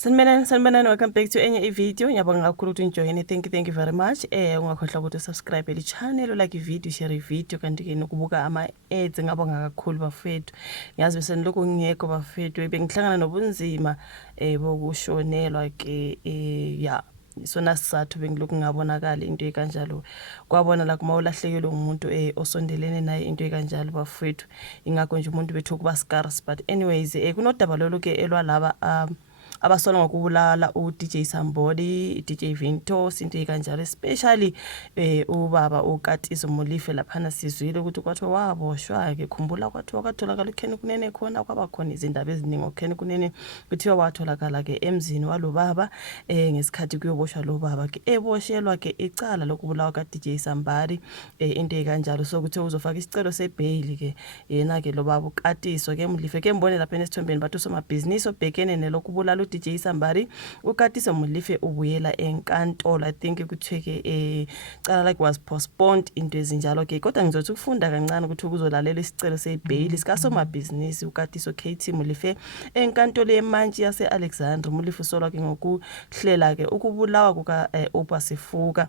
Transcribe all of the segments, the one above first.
Sanibonani, welcome back to enye video. Ngiyabonga kakhulu ukuthi enjoyini. Thank you very much. Ungakhohlwa ukuthi subscribe le channel, like video, share video kanti ke nokubuka ama ads ngabonga kakhulu bafethu. Ngiyazi bese niloko ngiyekho bafethu bengihlangana nobunzima bokushonelwa ke ya sona sizathu bengilokhu ngabonakala into ekanjalo kwabona la kuma ulahlekelwe umuntu osondelene naye into ekanjalo bafethu ingakho nje umuntu bethu kuba scarce but anyways kunodaba lolo ke elwa laba abasola ngokubulala uDJ Sambodi, DJ Vintos into ekanjalo especially ubaba uKatiso Molife laphana sizwile ukuthi kwathiwa waboshwa ke khumbula kwathiwa kwatholakala uKhen Kunene khona kwaba khona izindaba eziningi uKhen Kunene kuthiwa watholakala ke emzini walobaba ngesikhathi kuyoboshwa lo baba ke eboshelwa ke icala lokubulawa kaDJ Sambodi into ekanjalo so kuthi uzofaka isicelo sebail ke yena ke lo baba uKatiso ke Molife ke mbone lapha nesithombeni bathu somabhizinisi obhekene nelokubulala DJ Sambodi uKatiso Molife ubuyela enkantolo I think kuthiwe ke cala like was postponed into ezinjalo ke kodwa ngizothi ukufunda kancane ukuthi ukuzolalela isicelo sebail sikasoma business uKatiso KT Molife enkantolo yemantshi yase Alexandra Molife usolwa ke ngokuhlela ke ukubulawa kuka Opasifuka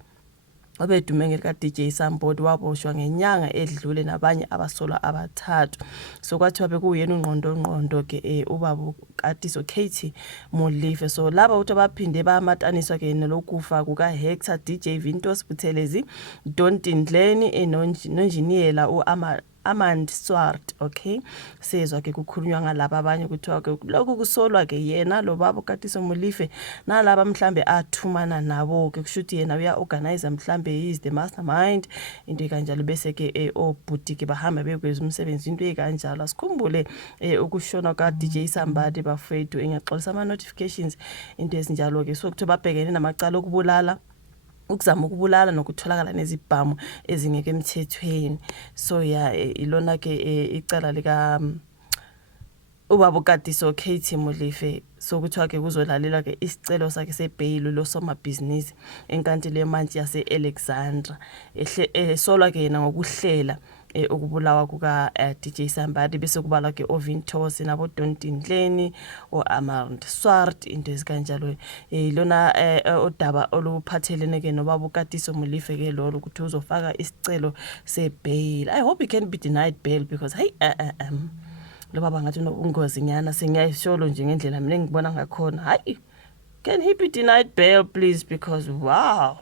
obedumenge ka DJ Sambodi waboshwa ngenyanga edlule nabanye abasolwa abathathu so kwathiwa bekuyena ungqondo ke ubaba Katiso KT Molife so laba uthi baphinde bamataniswa ke nelokufa kuka Hector DJ Vintos Buthelezi Dontindleni nonjiniyela Amand Swart okay sezwa ke kukhulunywa ngalabo abanye kuthiwa ke lokho kusolwa ke yena lo baba Katiso Molife nalabo mhlambe athumana nabo ke kushuthi yena uya organize mhlambe he is the mastermind into kanjalo bese ke obhuti ke bahamba bekweza umsebenzi into ekanjalo sikhumbule ukushona ka DJ Sambodi bafethu engaxolisa ama notifications into ezinjalo ke so kuthi babhekene namacala okubulala ukuzama ukubulala nokutholakala nezibhamu ezingeke emthethweni so ya ilona ke icala lika ubaba uKatiso KT Molife so kuthiwa ke kuzolalela ke isicelo sakhe sebail lo soma business enkantolo yemantshi yase Alexandra solwa ke yena ngokuhlela ukubulawa kuka DJ Sambodi bese kubalwa ke Ovintos nabo Dontindleni oAmand Swart into ezikanjalo ilona odaba oluphathelene ke nobaba uKatiso Molife ke lo ukuthi uzofaka isicelo sebail I hope he can be denied bail because hey lo baba ngathi ungozi nyana sengiyayisholo nje ngendlela mina ngibona ngakhona hayi can he be denied bail please because wow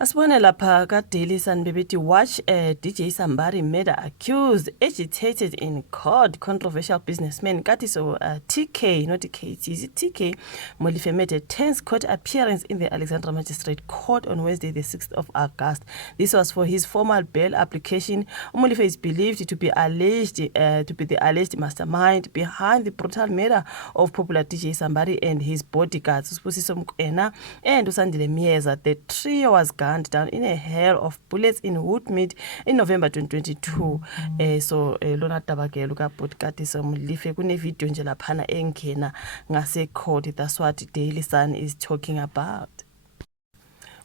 Asibone lapha ka Daily Sun bebethi watch DJ Sambodi murder accused agitated in court controversial businessman Katiso TK not KT is it TK Molife made a tense court appearance in the Alexandra Magistrate Court on Wednesday the 6th of August. This was for his formal bail application. Molife is believed to be the alleged mastermind behind the brutal murder of popular DJ Sambodi and his bodyguards Spusiso Mkwena and Usandile Mieza. The trio was gunned down in a hail of bullets in Woodmead in November 2022 so lona taba ke luka Katiso Molife kune video nje laphana engena ngase court that's what Daily Sun is talking about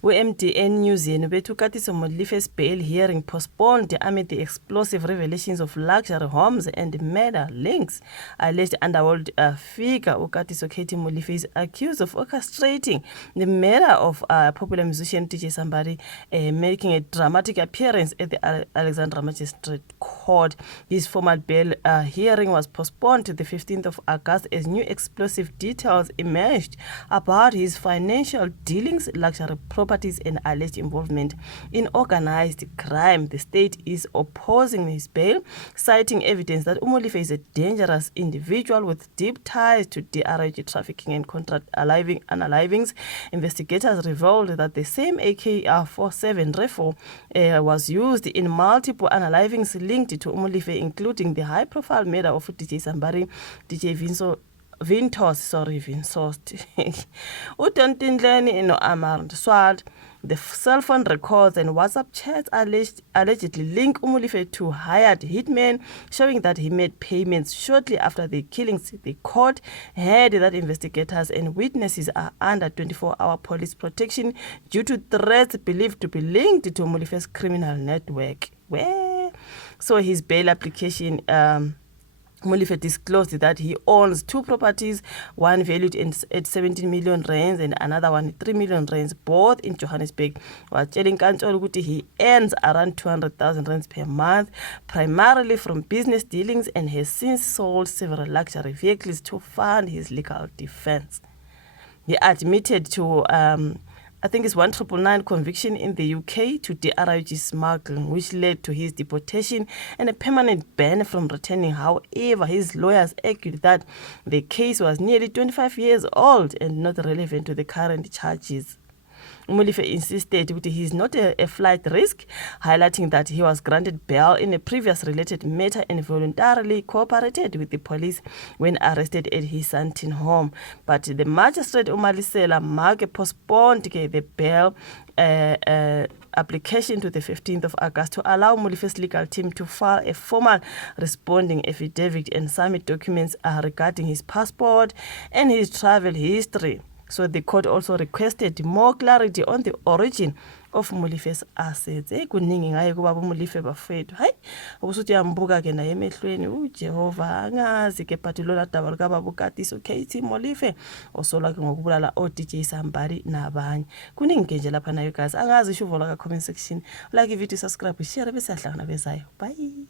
MDN News yenu bethu Katiso Molife's bail hearing postponed amid the explosive revelations of luxury homes and murder links. Alleged underworld figure Katiso KT Molife is accused of orchestrating the murder of popular musician DJ Sambodi, making a dramatic appearance at the Alexandra Magistrate Court. His formal bail hearing was postponed to the 15th of August as new explosive details emerged about his financial dealings, luxury properties and alleged involvement in organized crime. The state is opposing his bail, citing evidence that Molife is a dangerous individual with deep ties to DRG trafficking and contract unalivings. Investigators revealed that the same AK-47 rifle was used in multiple unalivings linked to Molife, including the high-profile murder of DJ Sambodi, DJ Vintos, Dontindleni no Amand Swart. The cell phone records and WhatsApp chats allegedly link Molife to hired hitmen, showing that he made payments shortly after the killings. The court heard that investigators and witnesses are under 24-hour police protection due to threats believed to be linked to Molife's criminal network. So his bail application Molefe disclosed that he owns 2 properties, one valued at 17 million rands and another one 3 million rands, both in Johannesburg. Watshela inkantolo ukuthi he earns around 200,000 rands per month, primarily from business dealings, and has since sold several luxury vehicles to fund his legal defense. He admitted to I think it's 1999 conviction in the UK to DRIG smuggling, which led to his deportation and a permanent ban from returning. However, his lawyers argued that the case was nearly 25 years old and not relevant to the current charges. Molefe insisted that he is not a flight risk, highlighting that he was granted bail in a previous related matter and voluntarily cooperated with the police when arrested at his Sandton home. But the magistrate Umalisela Mage postponed the bail application to the 15th of August to allow Molefe's legal team to file a formal responding affidavit and submit documents regarding his passport and his travel history. So the court also requested more clarity on the origin of Molefe's assets. Kuningi ngaye kuba Molefe bafethu. Hayi, ubusuthi yambuka ke naye emehlweni uJehova angazi ke but lona daba lika baba uKatiso KT Molefe osola ke ngokubulala oDJ Sambali nabanye. Kuningi ke nje lapha nayo guys. Angazi ishuvo la comment section. Like video, subscribe, share bese siyahlangana bezayo. Bye.